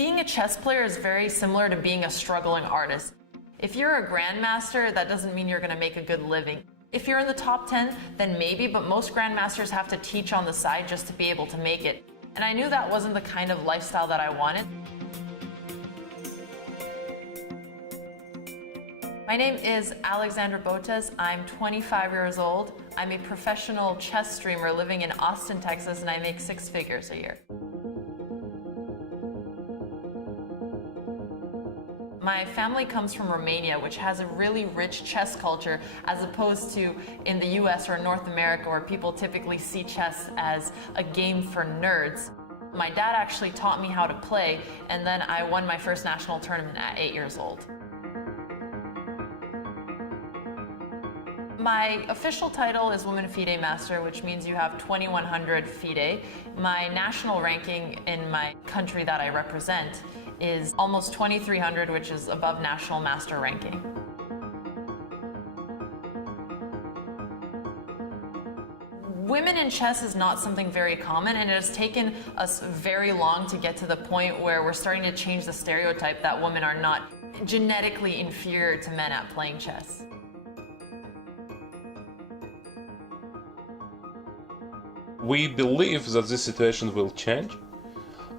Being a chess player is very similar to being a struggling artist. If you're a grandmaster, that doesn't mean you're going to make a good living. If you're in the top 10, then maybe, but most grandmasters have to teach on the side just to be able to make it. And I knew that wasn't the kind of lifestyle that I wanted. My name is Alexandra Botez. I'm 25 years old. I'm a professional chess streamer living in Austin, Texas, and I make 6 figures a year. My family comes from Romania, which has a really rich chess culture, as opposed to in the US or North America, where people typically see chess as a game for nerds. My dad actually taught me how to play, and then I won my first national tournament at 8 years old. My official title is Women Fide Master, which means you have 2,100 Fide. My national ranking in my country that I represent is almost 2,300, which is above national master ranking. Women in chess is not something very common, and it has taken us very long to get to the point where we're starting to change the stereotype that women are not genetically inferior to men at playing chess. We believe that this situation will change.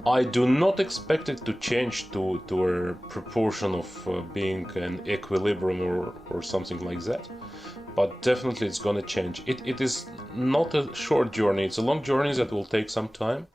I do not expect it to change to a proportion of being an equilibrium or something like that, but definitely it's gonna change. It is not a short journey, it's a long journey that will take some time.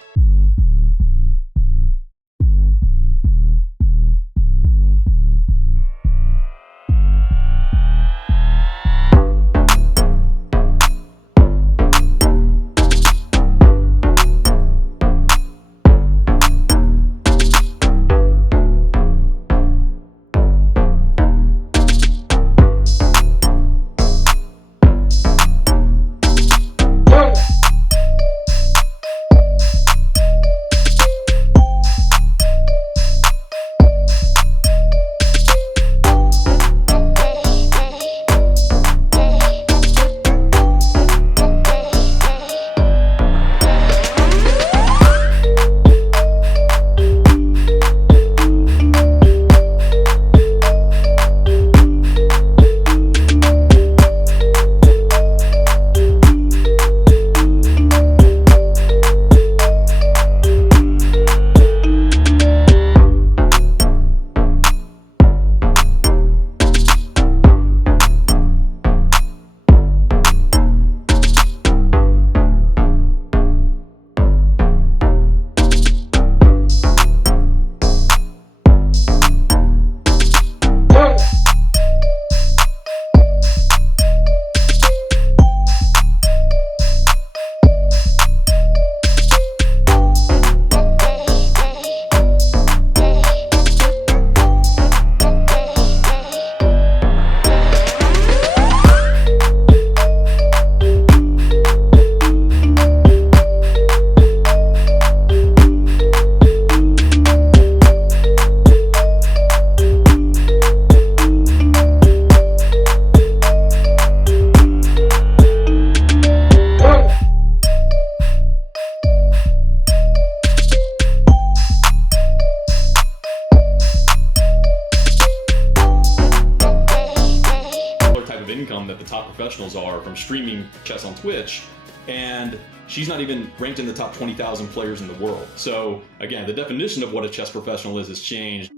income that the top professionals are from streaming chess on Twitch, and she's not even ranked in the top 20,000 players in the world. So again, the definition of what a chess professional is has changed.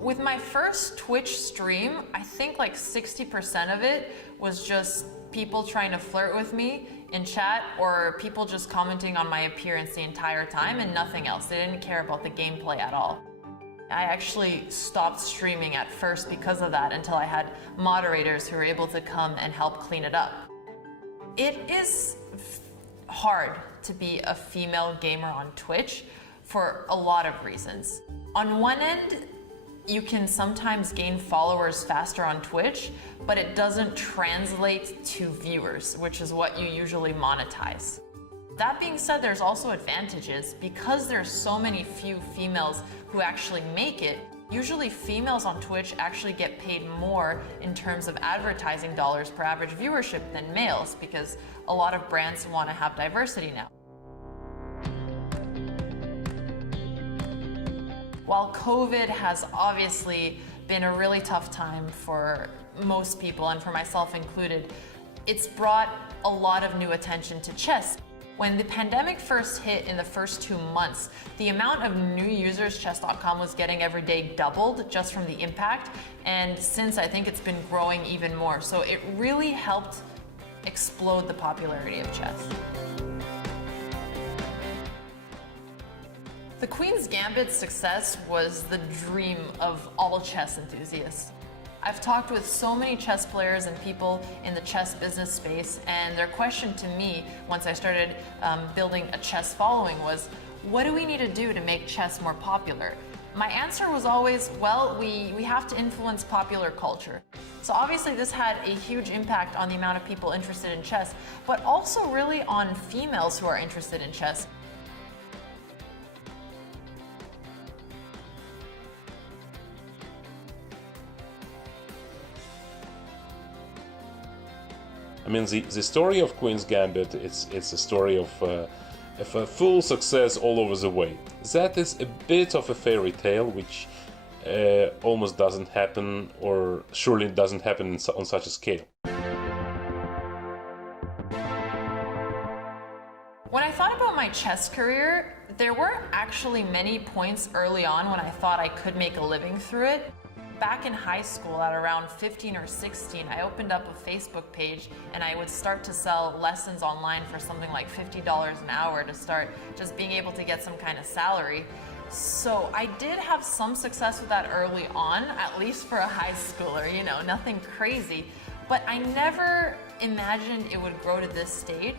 With my first Twitch stream, I think like 60% of it was just people trying to flirt with me in chat, or people just commenting on my appearance the entire time and nothing else. They didn't care about the gameplay at all. I actually stopped streaming at first because of that, until I had moderators who were able to come and help clean it up. It is hard to be a female gamer on Twitch for a lot of reasons. On one end, you can sometimes gain followers faster on Twitch, but it doesn't translate to viewers, which is what you usually monetize. That being said, there's also advantages. Because there's so few females who actually make it, usually females on Twitch actually get paid more in terms of advertising dollars per average viewership than males, because a lot of brands want to have diversity now. While COVID has obviously been a really tough time for most people, and for myself included, it's brought a lot of new attention to chess. When the pandemic first hit in the first 2 months, the amount of new users chess.com was getting every day doubled just from the impact, and since I think it's been growing even more. So it really helped explode the popularity of chess. The Queen's Gambit's success was the dream of all chess enthusiasts. I've talked with so many chess players and people in the chess business space, and their question to me once I started building a chess following was, what do we need to do to make chess more popular? My answer was always, well, we have to influence popular culture. So obviously this had a huge impact on the amount of people interested in chess, but also really on females who are interested in chess. I mean, the story of Queen's Gambit, it's a story of a full success all over the way. That is a bit of a fairy tale, which almost doesn't happen, or surely doesn't happen on such a scale. When I thought about my chess career, there weren't actually many points early on when I thought I could make a living through it. Back in high school, at around 15 or 16, I opened up a Facebook page and I would start to sell lessons online for something like $50 an hour to start just being able to get some kind of salary. So I did have some success with that early on, at least for a high schooler, you know, nothing crazy. But I never imagined it would grow to this stage.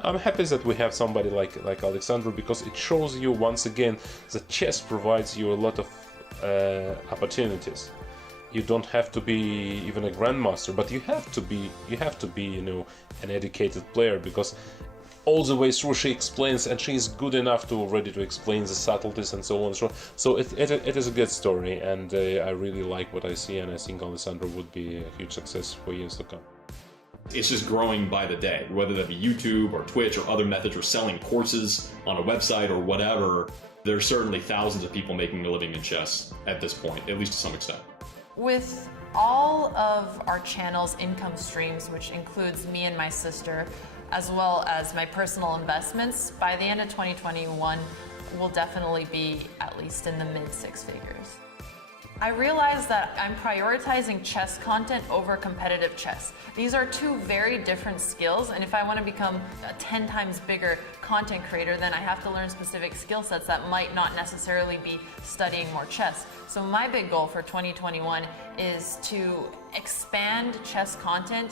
I'm happy that we have somebody like Alexandra, because it shows you once again that chess provides you a lot of opportunities. You don't have to be even a grandmaster, but you have to be, you know, an educated player, because all the way through she explains, and she is good enough to already to explain the subtleties and so on. So it is a good story, and I really like what I see, and I think Alexandra would be a huge success for years to come. It's just growing by the day, whether that be YouTube or Twitch or other methods, or selling courses on a website or whatever. There's certainly thousands of people making a living in chess at this point, at least to some extent. With all of our channel's income streams, which includes me and my sister, as well as my personal investments, by the end of 2021, we'll definitely be at least in the mid-6 figures. I realized that I'm prioritizing chess content over competitive chess. These are two very different skills, and if I want to become a 10 times bigger content creator, then I have to learn specific skill sets that might not necessarily be studying more chess. So my big goal for 2021 is to expand chess content